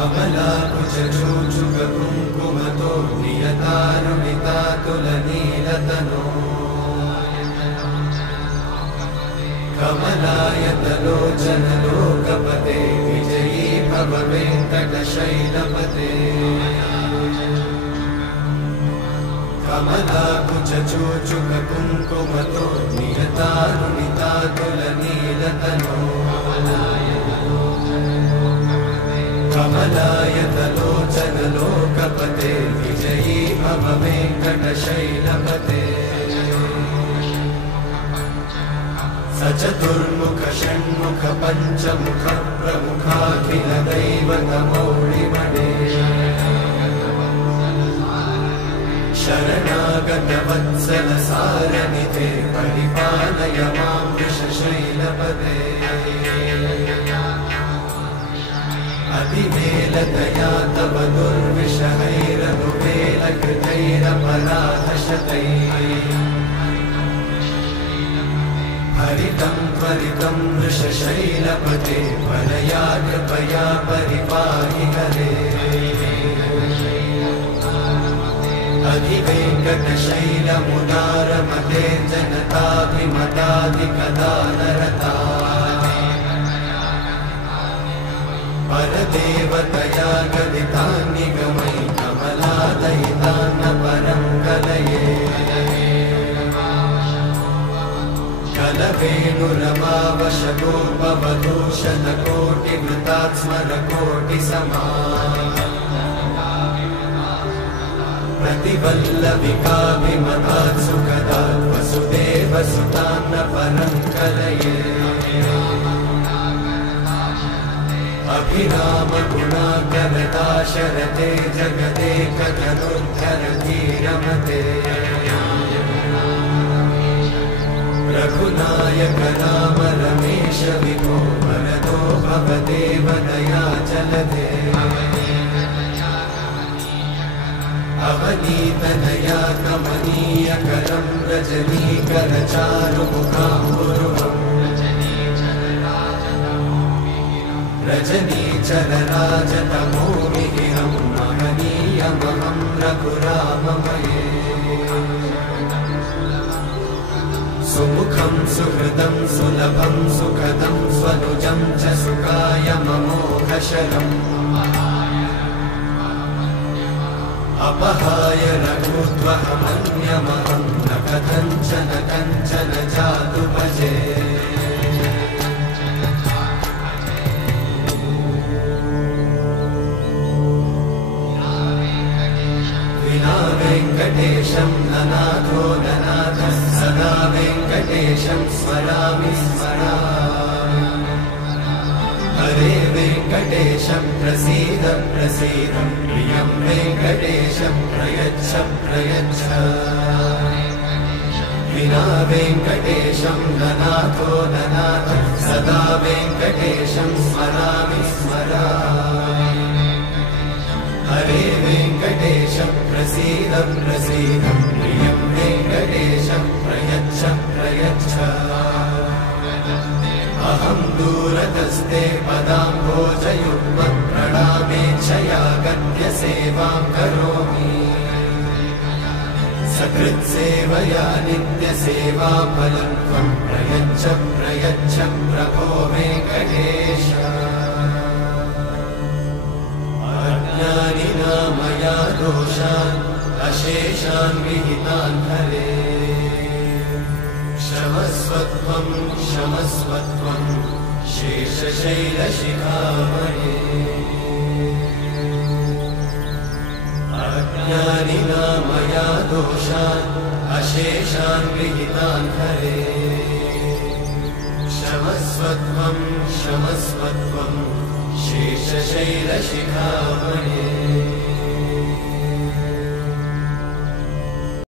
कमलाकुचूचुककुङ्कुमतो नियतारुणितातुलनीलतनो कमलायतलोचनलोकपते विजयी भव वेङ्कटशैलपते कमलाकुचूचुककुङ्कुमतो नियतारुणितातुलनीलतनो कमलायतलोचनलोकपते विजयी भव वेङ्कटशैलपते सचतुर्मुख षण्मुख पञ्चमुख प्रमुखाखिल दैवतमौळिमणे शरणागत वत्सल सारनिधे परिपालय मां वृषशैलपते अतिवेलतया तव दुर्विषहैरनुवेलकृतैरपराधशतैः हरितं त्वरितं वृषशैलपते वरया कृपया परिपाहि हरे अधिवेङ्कटशैलमुदारमते जनताभिमताधिकदानरता परदेवतया गदितान्निगमै कमलादयितान्न परं कलये कलवेणुरमावशगोपवधूशतकोटिवृतात्स्मरकोटिसमा प्रतिवल्लविकाभिमतात् सुखदात् वसुदेवसुतान्न परं कलये अभिरामगुणाकरदाशरथे जगदेकधनुर्धरधीरमते रघुनायक राम रमेश विभो वरदो भवदेव दयाचलधे अवनीतनया कमनीयकरं रजनीकरचारुमुखाम्बुरुहम् रजनीचरराजतमोमिहिरं महनीयमहं रघुराममये सुमुखं सुहृदं सुलभं सुखदं स्वनुजं च सुखाय ममोघशरम् अपहाय रघुत्वहमन्यमहं न कथञ्चन कञ्चन जातु भजे विना वेङ्कटेशं ननाथो ननाथः सदा वेङ्कटेशं स्मरामि स्मरामि हरे वेङ्कटेशं प्रसीद प्रसीद प्रियं वेङ्कटेशं प्रयच्छ प्रयच्छ विना वेङ्कटेशं ननाथो ननाथः सदा वेङ्कटेशं स्मरामि स्मरामि हरे वेङ्कटेशं प्रसीद प्रसीद प्रियं वेङ्कटेशं प्रयच्छ प्रयच्छ अहं दूरतस्ते पदाम्भोजयुग्मं प्रणामेच्छया गद्य सेवां करोमि सकृत्सेवया नित्यसेवाफलं त्वं प्रयच्छ प्रयच्छ प्रभो वेङ्कटेश अज्ञानिना मया दोषान् अशेषान् विहितान् हरे क्षमस्वत्वं क्षमस्वत्वं शेषशैलशिखामणे अज्ञानिना मया दोषान् अशेषान् विहितान् हरे क्षमस्वत्वं क्षमस्वत्वं शेषशैलशिखामणे